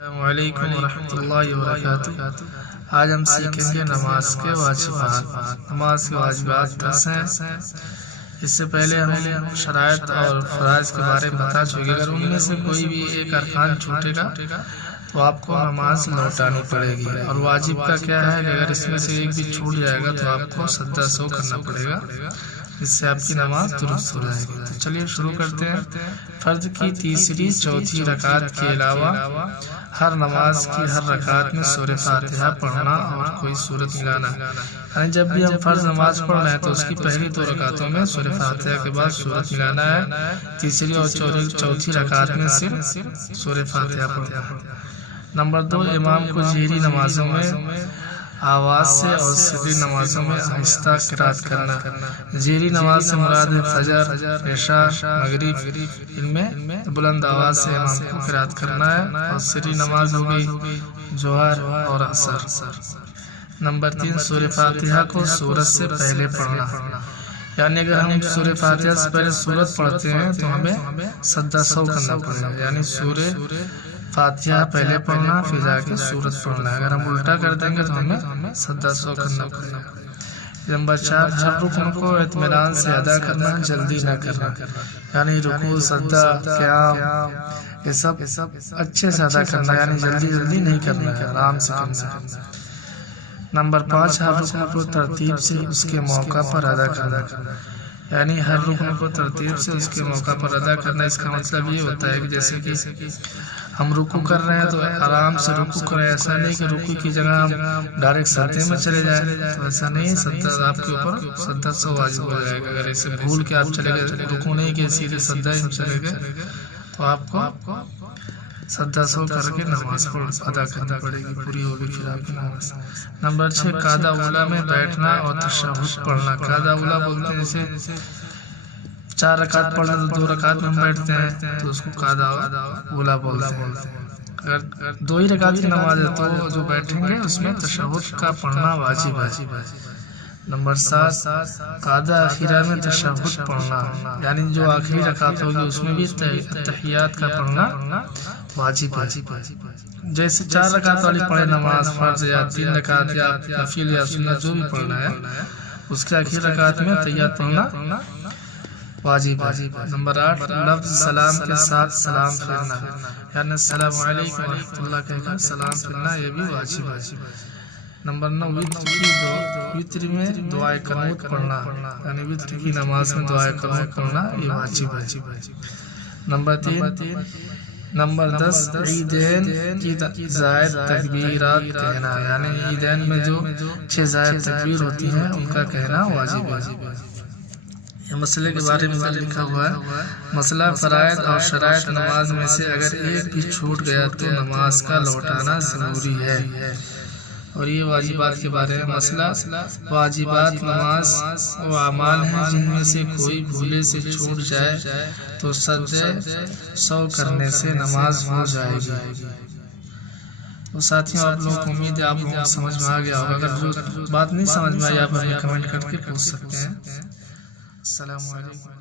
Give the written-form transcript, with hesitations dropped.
السلام علیکم ورحمۃ اللہ وبرکاتہ۔ آج ہم سیکھیں گے نماز کے واجبات۔ نماز کے واجبات 10 ہیں۔ اس سے پہلے ہم شرائط اور فرائض کے بارے میں بتا چکے۔ اگر ان میں سے کوئی بھی ایک ارکان چھوٹے گا تو آپ کو نماز لوٹانی پڑے گی۔ اور واجب کا کیا ہے کہ اگر اس میں سے ایک بھی چھوٹ جائے گا تو آپ کو سجدہ سہو کرنا پڑے گا، جس سے آپ کی نماز درست ہو جائے گی۔ تو چلیے شروع کرتے ہیں۔ فرض کی تیسری چوتھی رکعت کے علاوہ ہر نماز کی ہر رکعت میں سورہ فاتحہ پڑھنا اور کوئی سورت ملانا، یعنی جب بھی ہم فرض نماز پڑھ رہے ہیں تو اس کی پہلی 2 رکعتوں میں سورہ فاتحہ کے بعد سورت ملانا ہے، تیسری اور چوتھی رکعت میں صرف سورہ فاتحہ پڑھنا ہے۔ نمبر 2، امام کو جہری نمازوں میں آواز سے اور سری نمازوں میں آہستہ قرات کرنا۔ جہری نماز سے مراد ہے فجر، عشاء، مغرب، ان میں بلند آواز سے امام کو قرات کرنا ہے، اور سری نماز ہو گئی ظہر اور عصر۔ نمبر 3، سورہ فاتحہ کو سورت سے پہلے پڑھنا، یعنی اگر ہم سورہ فاتحہ سے پہلے سورت پڑھتے ہیں تو ہمیں سجدہ سہو کرنا پڑے گا، یعنی سورہ فاتحہ پہلے پڑھنا پھر جا کے سورت پڑھنا ہے۔ اگر ہم الٹا کر دیں گے تو ہمیں سجدہ سہو کرنا پڑے گا۔ نمبر 4، ہر رکن کو اطمینان سے ادا کرنا، جلدی نہ کرنا، یعنی رکوع، سجدہ، قیام، یہ سب اچھے سے ادا کرنا، یعنی جلدی نہیں کرنا ہے، آرام سے کرنا ہے۔ نمبر 5، ہر رکن کو ترتیب سے اس کے موقع پر ادا کرنا، یعنی ہر رکن کو ترتیب سے اس کے موقع پر ادا کرنا۔ اس کا مطلب یہ ہوتا ہے کہ جیسے کہ ہم رکوع کر رہے ہیں تو آرام سے رکوع کریں، ایسا نہیں کہ رکوع کی جگہ ہم ڈائریکٹ سجدے میں چلے جائیں، تو ایسا نہیں، سجدہ آپ کے اوپر سجدہ سہو واجب ہو جائے گا۔ اگر ایسے بھول کے آپ چلے گئے، رکوع نہیں کہ سیدھے سجدہ میں چلے گئے، تو آپ کو سجدہ سہو کر کے نماز ادا کرنی پڑے گی، پوری ہوگی پھر آپ کی نماز۔ نمبر 6، قاعدہ اولیٰ میں بیٹھنا اور تشہد پڑھنا۔ قاعدہ اولیٰ بولتے ہیں جیسے 4 رکعت پڑھنا تو 2 رکعت میں ہم بیٹھتے ہیں تو اس کو قاعدہ اولیٰ بولتے ہیں۔ اگر 2 ہی رکعت کی نماز ہے تو جو بیٹھیں گے اس میں تشہد کا پڑھنا واجب ہے۔ نمبر 7، قاعدہ اخیرہ میں تشہد پڑھنا، یعنی جو آخری رکعت ہوگی اس میں بھی تحیات کا پڑھنا واجب ہے۔ جیسے 4 رکعت والی پڑھے نماز، فرض یا 3 رکعت یا نفل یا سنت جو بھی پڑھنا ہے، اس کے آخری رکعت میں تحیات پڑھنا واجب ہے۔ نمبر 8، لفظ سلام کے ساتھ سلام پھیرنا، یعنی السلام علیکم ورحمۃ اللہ کہہ کر سلام پھیرنا، یہ بھی واجب ہے۔ نمبر 9، وتر میں دعائے قنوت پڑھنا، یعنی وتر کی نماز میں دعائے قنوت پڑھنا یہ واجب ہے۔ نمبر 10، عیدین کی زائد تکبیرات کہنا، یعنی عیدین میں جو 6 زائد تکبیر ہوتی ہیں ان کا کہنا واجب ہے۔ یہ مسئلے کے بارے میں لکھا ہوا ہے، مسئلہ فرائض اور شرائط نماز میں سے اگر ایک بھی چھوٹ گیا تو نماز کا لوٹانا ضروری ہے۔ اور یہ واجبات کے بارے میں مسئلہ، واجبات نماز وہ اعمال ہیں جن میں سے کوئی بھولے سے چھوٹ جائے تو سجدہ سہو کرنے سے نماز ہو جائے گی۔ تو ساتھیوں، آپ لوگوں کو امید ہے آپ لوگوں کو سمجھ میں آ گیا ہوگا۔ اگر جو بات نہیں سمجھ میں آئی آپ ہمیں کمنٹ کر کے پوچھ سکتے ہیں۔ السلام علیکم۔